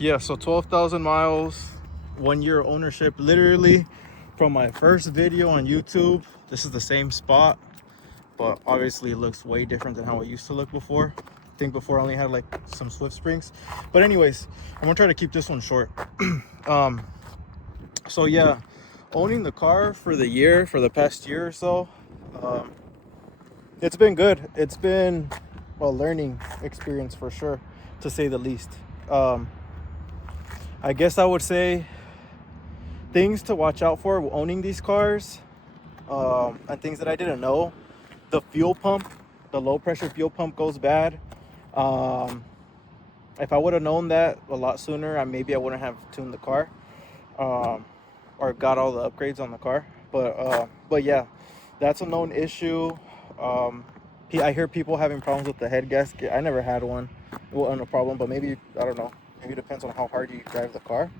Yeah, so 12,000 miles, 1 year ownership. Literally from my first video on YouTube, this is the same spot, but obviously it looks way different than how it used to look before. I think before I only had like some Swift springs. But anyways, I'm gonna try to keep this one short. So yeah, owning the car for the past year or so, um, it's been good. It's been a learning experience for sure, to say the least. I guess I would say things to watch out for owning these cars, and things that I didn't know. The fuel pump, the low pressure fuel pump goes bad. If I would have known that a lot sooner, maybe I wouldn't have tuned the car, or got all the upgrades on the car. But yeah, that's a known issue. I hear people having problems with the head gasket. I never had one, well, no problem, but maybe, I don't know, maybe it depends on how hard you drive the car.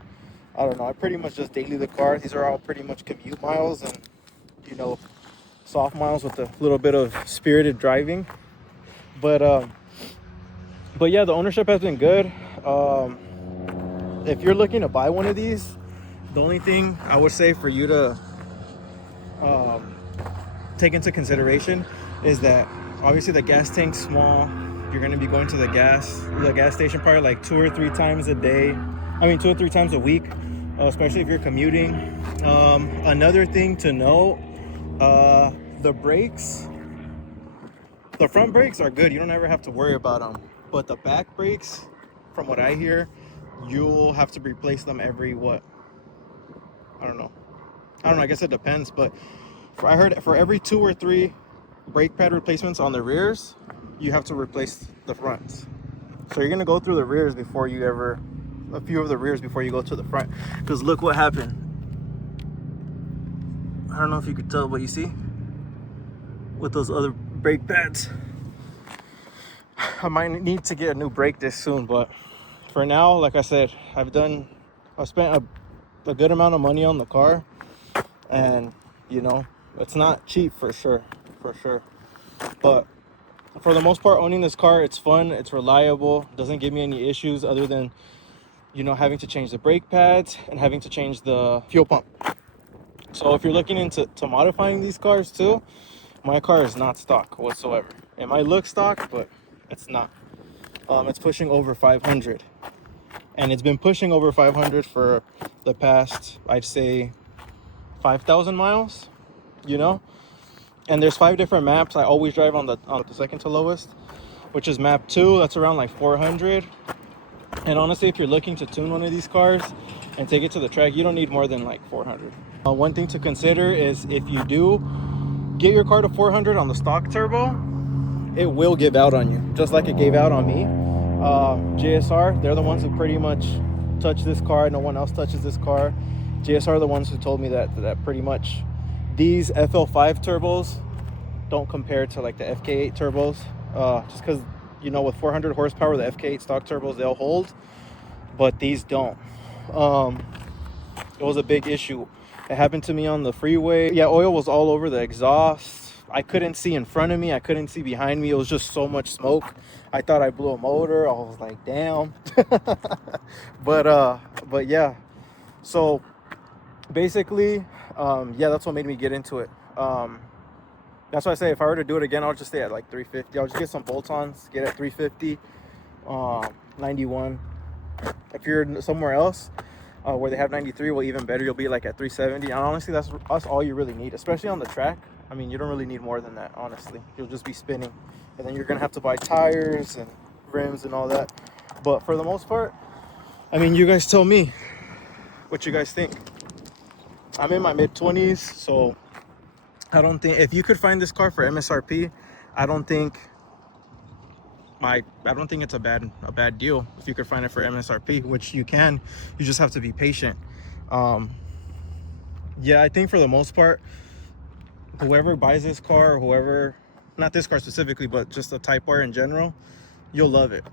I don't know. I pretty much just daily the car. These are all pretty much commute miles and, soft miles with a little bit of spirited driving. But yeah, the ownership has been good. If you're looking to buy one of these, the only thing I would say for you to take into consideration is that obviously the gas tank's small. You're going to be going to the gas station probably like 2 or 3 times a day. 2 or 3 times a week, especially if you're commuting. Another thing to note, the brakes, the front brakes are good. You don't ever have to worry about them. But the back brakes, from what I hear, you'll have to replace them every what? I don't know. I guess it depends. But I heard for every 2 or 3 brake pad replacements on the rears, you have to replace the fronts. So you're gonna go through the rears before you a few of the rears before you go to the front. Because look what happened. I don't know if you could tell, but you see, with those other brake pads, I might need to get a new brake disc soon. But for now, like I said, I've spent a good amount of money on the car, and it's not cheap for sure. But for the most part, owning this car, it's fun, it's reliable, doesn't give me any issues other than having to change the brake pads and having to change the fuel pump. So if you're looking into modifying these cars too, my car is not stock whatsoever. It might look stock, but it's not. It's pushing over 500, and it's been pushing over 500 for the past, I'd say, 5,000 miles. And there's 5 different maps. I always drive on the second to lowest, which is map 2. That's around like 400. And honestly, if you're looking to tune one of these cars and take it to the track, you don't need more than like 400. One thing to consider is if you do get your car to 400 on the stock turbo, it will give out on you, just like it gave out on me. JSR, they're the ones who pretty much touch this car. No one else touches this car. JSR are the ones who told me that pretty much these FL5 turbos don't compare to like the FK8 turbos, just because with 400 horsepower, the FK8 stock turbos, they'll hold, but these don't. It was a big issue. It happened to me on the freeway. Yeah, oil was all over the exhaust. I couldn't see in front of me, I couldn't see behind me. It was just so much smoke. I thought I blew a motor. I was like, damn. But yeah, so basically, yeah, that's what made me get into it. That's why I say if I were to do it again, I'll just stay at like 350. I'll just get some bolt-ons, get at 350, 91. If you're somewhere else where they have 93, well, even better, you'll be like at 370. And honestly, that's all you really need, especially on the track. You don't really need more than that, honestly. You'll just be spinning, and then you're gonna have to buy tires and rims and all that. But for the most part, you guys tell me what you guys think. I'm in my mid-20s, so I don't think, if you could find this car for MSRP, I don't think it's a bad deal if you could find it for MSRP, which you can. You just have to be patient. Yeah, I think for the most part, whoever buys this car, or whoever, not this car specifically, but just the Type R in general, you'll love it.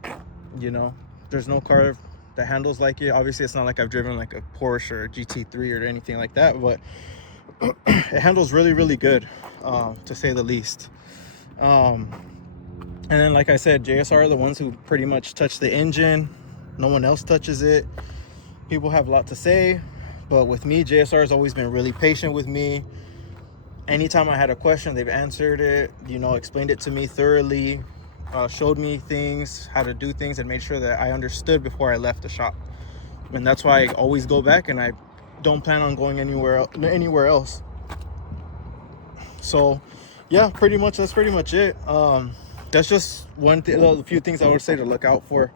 There's no car that handles like it. Obviously, it's not like I've driven like a Porsche or a GT3 or anything like that, but it handles really, really good, to say the least. And then, like I said, JSR are the ones who pretty much touch the engine. No one else touches it. People have a lot to say, but with me, JSR has always been really patient with me. Anytime I had a question, they've answered it, you know, explained it to me thoroughly, showed me things, how to do things, and made sure that I understood before I left the shop. And that's why I always go back, and I don't plan on going anywhere else. So yeah, that's pretty much it. That's just a few things I would say to look out for.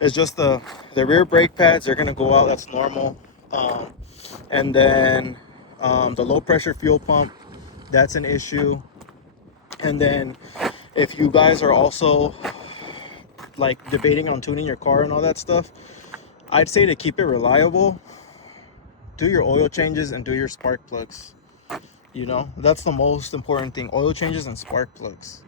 It's just the rear brake pads, they're gonna go out, that's normal. And then the low pressure fuel pump, that's an issue. And then if you guys are also like debating on tuning your car and all that stuff, I'd say to keep it reliable, do your oil changes and do your spark plugs. You know, that's the most important thing, oil changes and spark plugs.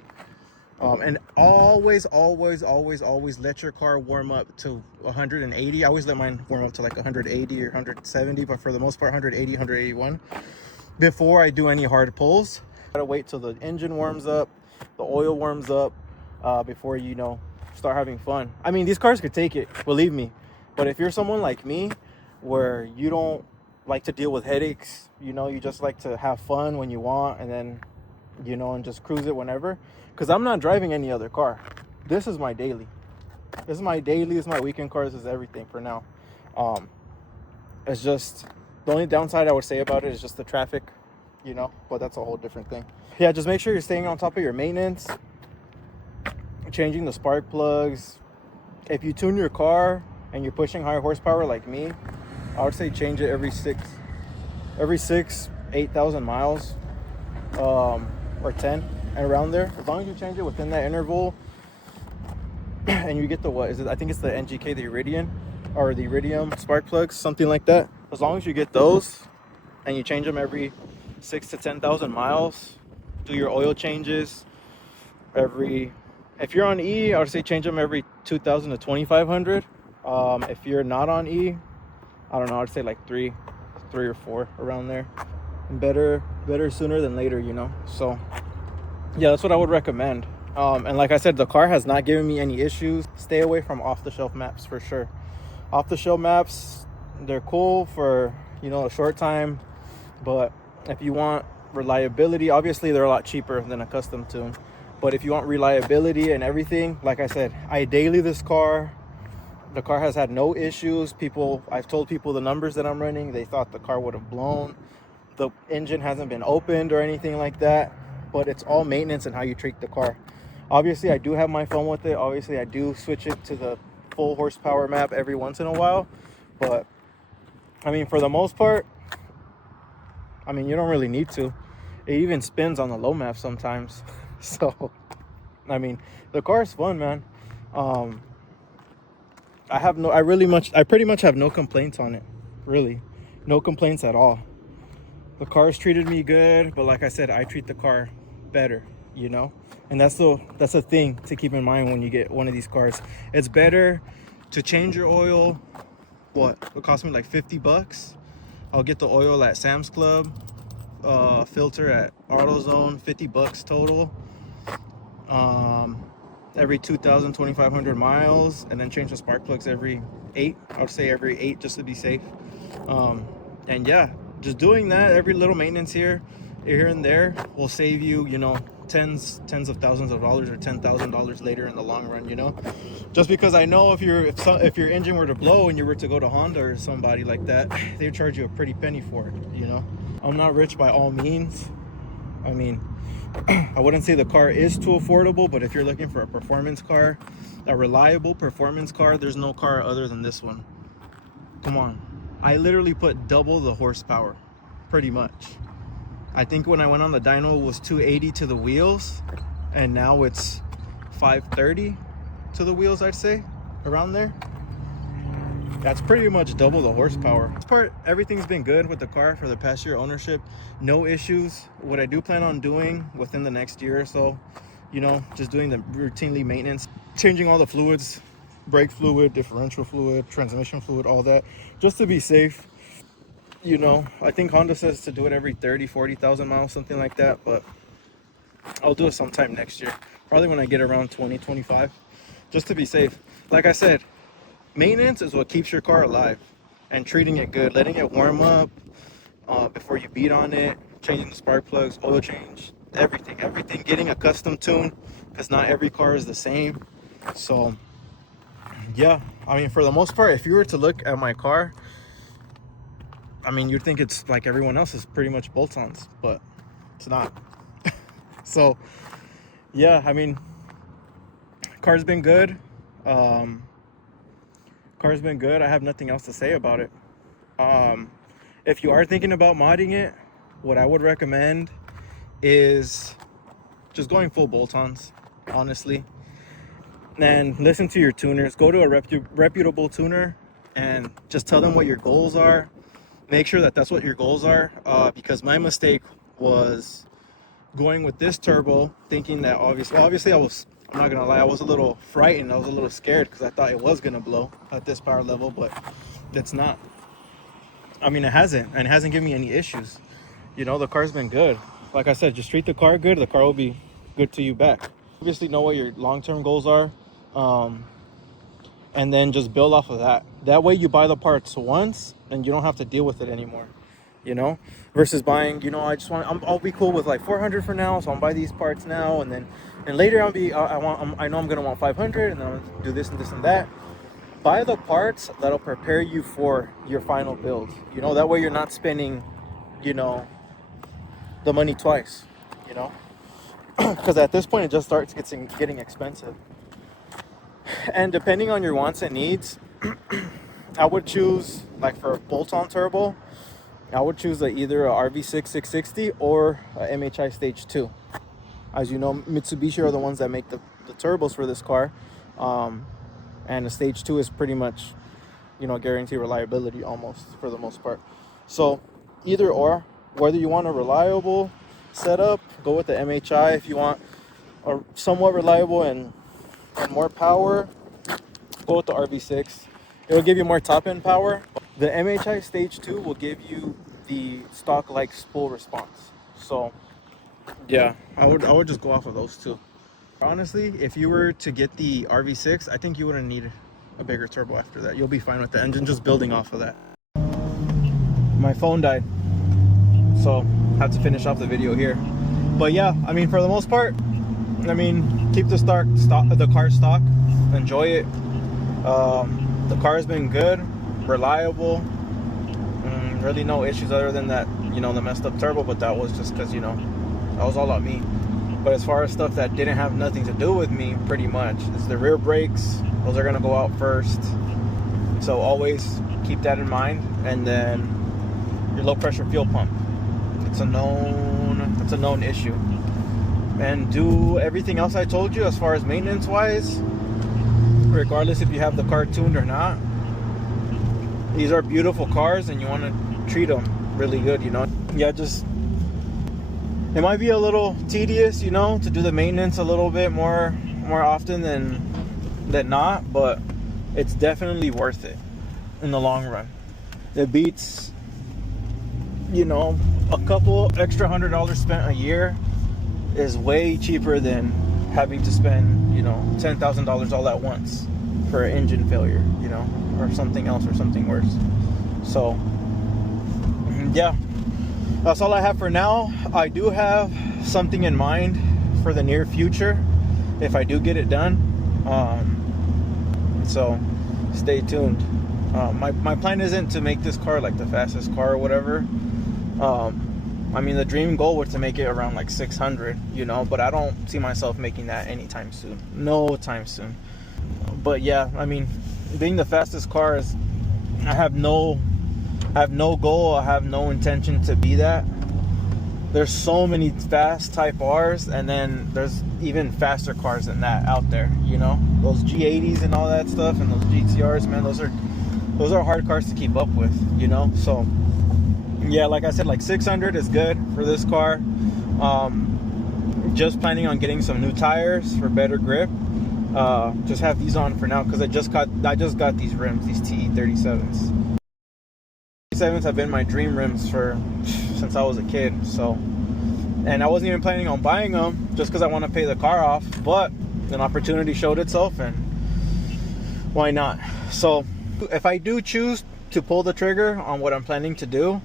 And always let your car warm up to 180. I always let mine warm up to like 180 or 170, but for the most part 180, 181 before I do any hard pulls. Gotta wait till the engine warms up, the oil warms up, before, you know, start having fun. I mean, these cars could take it, believe me, but if you're someone like me where you don't like to deal with headaches, you know, you just like to have fun when you want, and then, you know, and just cruise it whenever, because I'm not driving any other car. This is my daily. This is my weekend car. This is everything for now. It's just the only downside I would say about it is just the traffic, you know, but that's a whole different thing. Yeah, just make sure you're staying on top of your maintenance, changing the spark plugs. If you tune your car and you're pushing high horsepower like me, I would say change it every 8,000 miles, or 10, and around there. As long as you change it within that interval, and you get the, what is it? I think it's the NGK, the Iridium, or the Iridium spark plugs, something like that. As long as you get those, and you change them every 6,000 to 10,000 miles, do your oil changes if you're on E, I would say change them every 2,000 to 2,500. If you're not on E, I don't know, I'd say like three or four, around there. And better sooner than later, you know. So yeah, that's what I would recommend. And like I said, the car has not given me any issues. Stay away from off-the-shelf maps for sure. Off-the-shelf maps, they're cool for, you know, a short time, but if you want reliability, obviously they're a lot cheaper than a custom tune. But if you want reliability and everything, like I said, I daily this car. The car has had no issues. I've told people the numbers that I'm running. They thought the car would have blown. The engine hasn't been opened or anything like that, but it's all maintenance and how you treat the car. Obviously, I do have my fun with it. Obviously, I do switch it to the full horsepower map every once in a while. But, I mean, for the most part, I mean, you don't really need to. It even spins on the low map sometimes. So, I mean, the car is fun, man. I pretty much have no complaints on it. Really, no complaints at all. The car's treated me good, but like I said, I treat the car better, you know. And that's the thing to keep in mind when you get one of these cars. It's better to change your oil. It cost me like $50. I'll get the oil at Sam's Club, filter at AutoZone, $50 total. Every 2,000, 2,500 miles, and then change the spark plugs every 8. I would say every 8 just to be safe. And yeah, just doing that, every little maintenance here and there will save you, you know, tens of thousands of dollars, or $10,000 later in the long run, you know. Just because I know if your engine were to blow and you were to go to Honda or somebody like that, they'd charge you a pretty penny for it, you know. I'm not rich by all means. I mean, I wouldn't say the car is too affordable, but if you're looking for a performance car, a reliable performance car, there's no car other than this one. Come on. I literally put double the horsepower, pretty much. I think when I went on the dyno, it was 280 to the wheels, and now it's 530 to the wheels, I'd say, around there. That's pretty much double the horsepower. This part, everything's been good with the car for the past year ownership. No issues. What I do plan on doing within the next year or so, you know, just doing the routinely maintenance, changing all the fluids, brake fluid, differential fluid, transmission fluid, all that, just to be safe. You know, I think Honda says to do it every 30, 40,000 miles, something like that, but I'll do it sometime next year. Probably when I get around 20, 25, just to be safe. Like I said, Maintenance is what keeps your car alive, and treating it good, letting it warm up before you beat on it, changing the spark plugs, oil change, everything, getting a custom tune, because not every car is the same. So yeah, I mean, for the most part, if you were to look at my car, I mean, you'd think it's like everyone else is pretty much bolt-ons, but it's not. So yeah, I mean, car's been good. Car's been good. I have nothing else to say about it. If you are thinking about modding it, what I would recommend is just going full bolt-ons, honestly. And listen to your tuners. Go to a reputable tuner and just tell them what your goals are. Make sure that that's what your goals are, because my mistake was going with this turbo thinking that obviously I'm not gonna lie, I was a little frightened. I was a little scared because I thought it was gonna blow at this power level, but it's not. I mean, it hasn't, and it hasn't given me any issues. You know, the car's been good. Like I said, just treat the car good, the car will be good to you back. Obviously know what your long-term goals are, and then just build off of that. That way you buy the parts once and you don't have to deal with it anymore, you know, versus buying, you know, I'll be cool with like 400 for now, so I'll buy these parts now, and then later I know I'm gonna want 500, and then I'll do this and this and that. Buy the parts that'll prepare you for your final build, you know, that way you're not spending, you know, the money twice, you know, because at this point it just starts getting expensive. And depending on your wants and needs, I would choose, like for a bolt-on turbo, I would choose either a RV6 660 or a MHI Stage 2. As you know, Mitsubishi are the ones that make the turbos for this car. And the Stage 2 is pretty much, you know, guaranteed reliability almost for the most part. So either or, whether you want a reliable setup, go with the MHI. If you want a somewhat reliable and more power, go with the RV6. It'll give you more top-end power. The MHI Stage 2 will give you the stock-like spool response. So yeah, I would just go off of those two. Honestly, if you were to get the RV6, I think you wouldn't need a bigger turbo after that. You'll be fine with the engine just building off of that. My phone died, so I have to finish off the video here. But yeah, I mean, for the most part, I mean, keep the car stock, enjoy it. The car has been good, reliable, really no issues other than that, you know, the messed up turbo, but that was just because, you know, that was all on me. But as far as stuff that didn't have nothing to do with me, pretty much, it's the rear brakes. Those are gonna go out first, so always keep that in mind. And then your low pressure fuel pump, it's a known issue. And do everything else I told you as far as maintenance wise, regardless if you have the car tuned or not. These are beautiful cars and you want to treat them really good, you know. Yeah, just, it might be a little tedious, you know, to do the maintenance a little bit more often than not, but it's definitely worth it in the long run. It beats, you know, a couple extra $100 spent a year is way cheaper than having to spend, you know, $10,000 all at once for an engine failure, you know, or something else or something worse. So yeah, that's all I have for now. I do have something in mind for the near future if I do get it done, so stay tuned. My plan isn't to make this car like the fastest car or whatever. I mean, the dream goal was to make it around like 600, you know, but I don't see myself making that anytime soon. No time soon. But yeah, I mean, being the fastest car is, I have no goal, I have no intention to be that. There's so many fast Type R's, and then there's even faster cars than that out there, you know, those G80s and all that stuff, and those GTRs, man, those are hard cars to keep up with, you know. So yeah, like I said, like 600 is good for this car. Just planning on getting some new tires for better grip. Just have these on for now because I just got these rims, these TE37s. 37s have been my dream rims since I was a kid. So, and I wasn't even planning on buying them just because I want to pay the car off, but an opportunity showed itself, and why not? So if I do choose to pull the trigger on what I'm planning to do,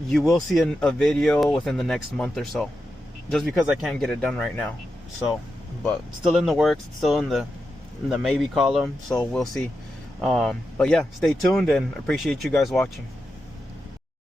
you will see a video within the next month or so, just because I can't get it done right now. So, but still in the works, still in the maybe column, so we'll see. But yeah, stay tuned and appreciate you guys watching.